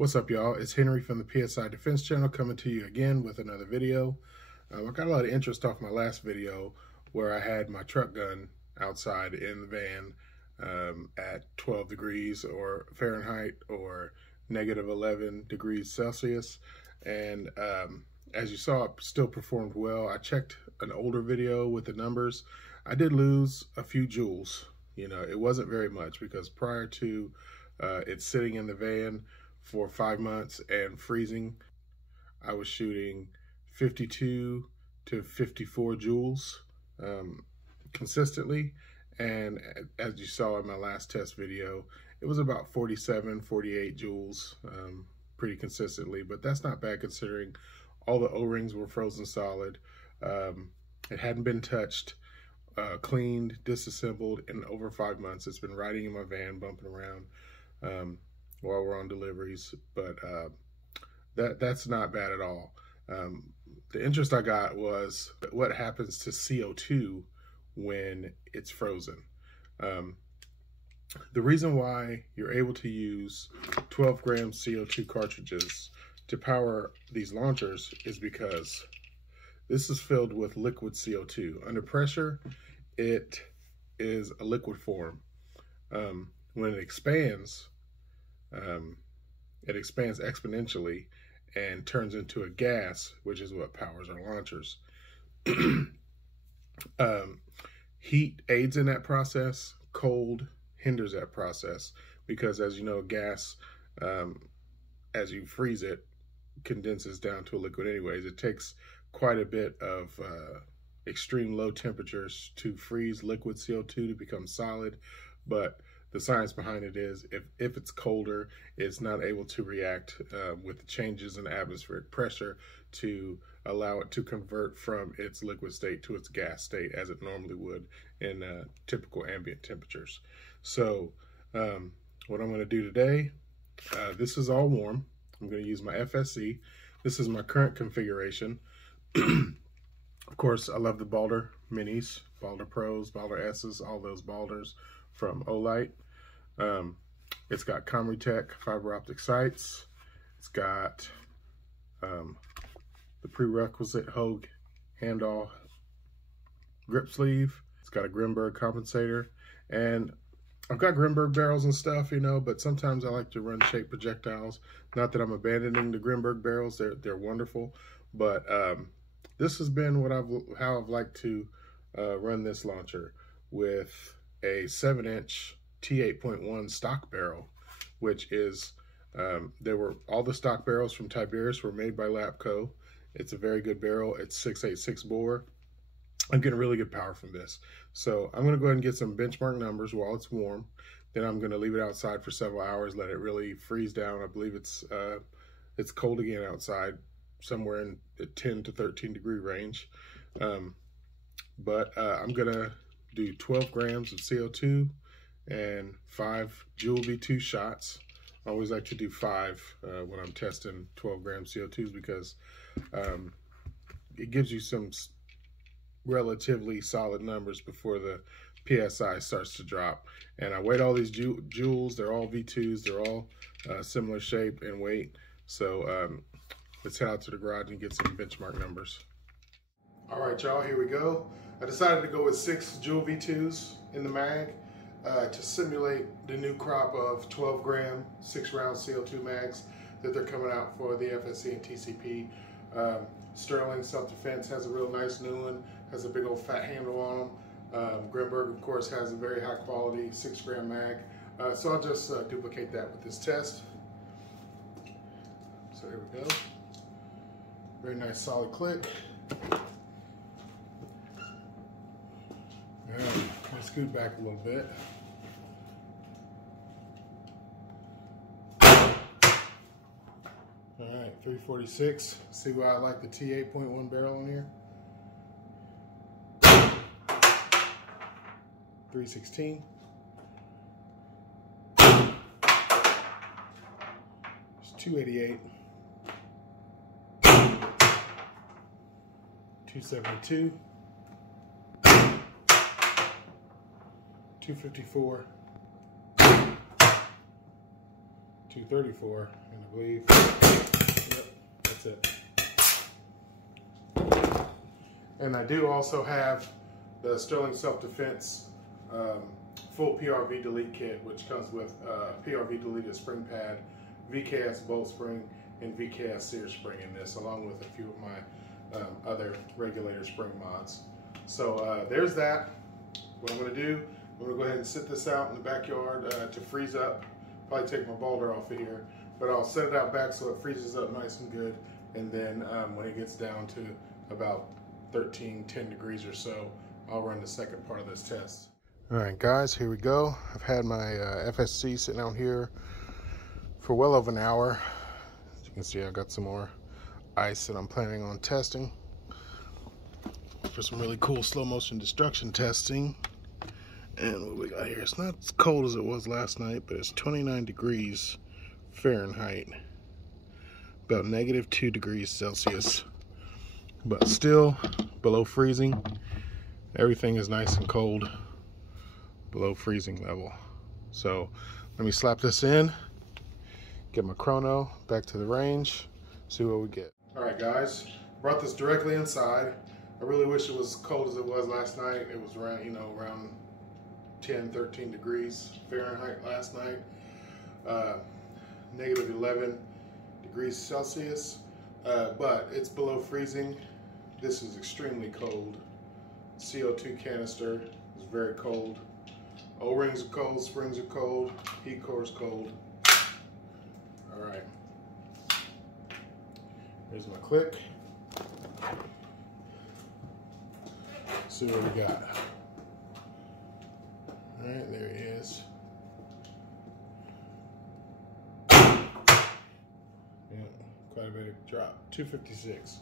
What's up, y'all? It's Henry from the PSI Defense Channel coming to you again with another video. I got a lot of interest off my last video where I had my truck gun outside in the van at 12 degrees or Fahrenheit or negative 11 degrees Celsius. And as you saw, it still performed well. I checked an older video with the numbers. I did lose a few joules. You know, it wasn't very much because prior to it sitting in the van for 5 months and freezing, I was shooting 52 to 54 joules consistently. And as you saw in my last test video, it was about 47, 48 joules pretty consistently, but that's not bad considering all the O-rings were frozen solid. It hadn't been touched, cleaned, disassembled in over 5 months. It's been riding in my van, bumping around while we're on deliveries, but that's not bad at all. The interest I got was what happens to CO2 when it's frozen. The reason why you're able to use 12 gram CO2 cartridges to power these launchers is because this is filled with liquid CO2. Under pressure, it is a liquid form. When it expands exponentially and turns into a gas, which is what powers our launchers. Heat aids in that process. Cold hinders that process because, as you know, gas, as you freeze it, condenses down to a liquid anyways. It takes quite a bit of extreme low temperatures to freeze liquid CO2 to become solid, but the science behind it is if it's colder, it's not able to react with the changes in atmospheric pressure to allow it to convert from its liquid state to its gas state as it normally would in typical ambient temperatures. So what I'm going to do today, this is all warm. I'm going to use my FSC. This is my current configuration. Of course, I love the Balder Minis, Balder Pros, Balder S's, all those Balders from Olight. It's got Comritech fiber optic sights. It's got the prerequisite Hogue handall grip sleeve. It's got a Grimberg compensator, and I've got Grimberg barrels and stuff, you know, but sometimes I like to run shaped projectiles. Not that I'm abandoning the Grimberg barrels; they're wonderful, but this has been how I've liked to run this launcher with a 7-inch T8.1 stock barrel, which is all the stock barrels from Tiberius were made by Lapco. It's a very good barrel. It's 686 bore. I'm getting really good power from this. So I'm going to go ahead and get some benchmark numbers while it's warm. Then I'm going to leave it outside for several hours, let it really freeze down. I believe it's cold again outside, somewhere in the 10 to 13 degree range. But I'm going to do 12 grams of CO2 and 5 Joule V2 shots. I always like to do 5 when I'm testing 12 gram CO2s because it gives you some relatively solid numbers before the PSI starts to drop. And I weighed all these joules. They're all V2s. They're all similar shape and weight. So let's head out to the garage and get some benchmark numbers. All right, y'all, here we go. I decided to go with 6 Joule V2s in the mag to simulate the new crop of 12 gram 6-round CO2 mags that they're coming out for the FSC and TCP. Sterling Self-Defense has a real nice new one, has a big old fat handle on them. Grimberg, of course, has a very high quality 6-gram mag. So I'll just duplicate that with this test. So here we go. Very nice solid click. All right, let's scoot back a little bit. All right, 346. See why I like the T8.1 barrel in here. 316. It's 288. 272. 254. 234, and I believe, yep, that's it. And I do also have the Sterling Self-Defense full PRV delete kit, which comes with PRV deleted spring pad, VKS bolt spring, and VKS sear spring in this, along with a few of my other regulator spring mods. So there's that. What I'm going to do, I'm going to go ahead and sit this out in the backyard to freeze up. Probably take my boulder off of here, but I'll set it out back so it freezes up nice and good. And then when it gets down to about 10 degrees or so, I'll run the second part of this test. All right, guys, here we go. I've had my FSC sitting out here for well over an hour. As you can see, I got some more ice that I'm planning on testing for some really cool slow motion destruction testing. And what we got here, it's not as cold as it was last night, but it's 29 degrees Fahrenheit, about -2 degrees Celsius, but still below freezing. Everything is nice and cold, below freezing level. So let me slap this in, get my chrono back to the range, see what we get. All right, guys, brought this directly inside. I really wish it was as cold as it was last night. It was around, you know, around 10-13 degrees Fahrenheit last night, -11 degrees Celsius, but it's below freezing. This is extremely cold. CO2 canister is very cold. O-rings are cold, springs are cold, heat core is cold. All right, here's my click. See what we got. All right, there he is. Yeah, quite a bit of drop. 256.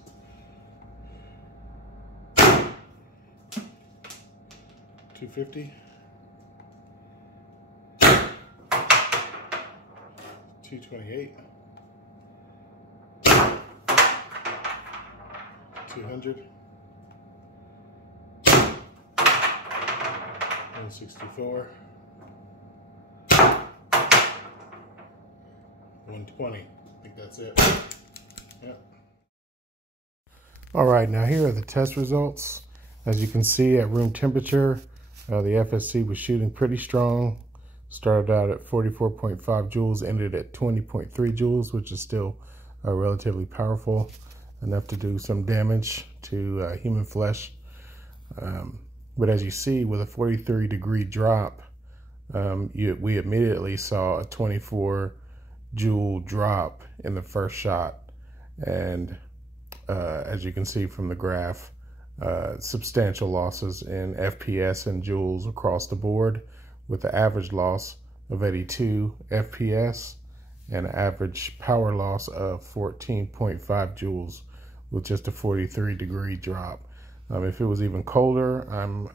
250. 228. 200. 164, 120. I think that's it. Yep. All right, now here are the test results. As you can see, at room temperature, the FSC was shooting pretty strong. Started out at 44.5 joules, ended at 20.3 joules, which is still relatively powerful, enough to do some damage to human flesh. But as you see, with a 43-degree drop, we immediately saw a 24 joule drop in the first shot. And as you can see from the graph, substantial losses in FPS and joules across the board, with the average loss of 82 FPS and an average power loss of 14.5 joules with just a 43-degree drop. If it was even colder, I'm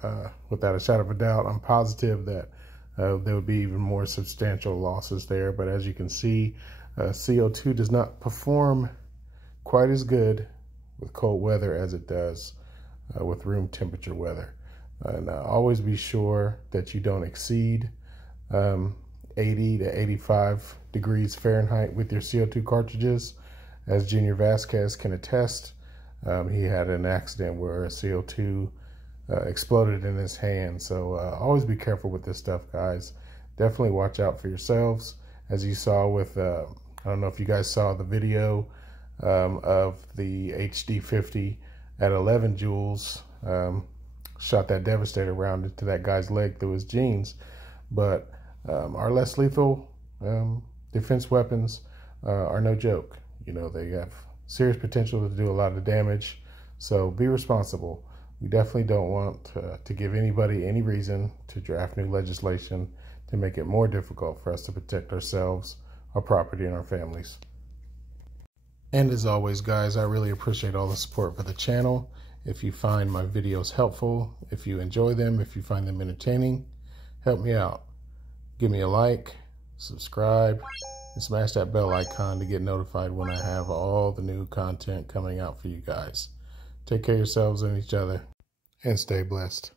without a shadow of a doubt, I'm positive that there would be even more substantial losses there. But as you can see, CO2 does not perform quite as good with cold weather as it does with room temperature weather. And always be sure that you don't exceed 80 to 85 degrees Fahrenheit with your CO2 cartridges. As Junior Vasquez can attest, he had an accident where CO2 exploded in his hand. So always be careful with this stuff, guys. Definitely watch out for yourselves. As you saw with, I don't know if you guys saw the video of the HD50 at 11 joules, shot that devastator round into that guy's leg through his jeans. But our less lethal defense weapons are no joke. You know, they have serious potential to do a lot of damage, so be responsible. We definitely don't want to give anybody any reason to draft new legislation to make it more difficult for us to protect ourselves, our property, and our families. And as always, guys, I really appreciate all the support for the channel. If you find my videos helpful, if you enjoy them, if you find them entertaining, help me out. Give me a like, subscribe, and smash that bell icon to get notified when I have all the new content coming out for you guys. Take care of yourselves and each other, and stay blessed.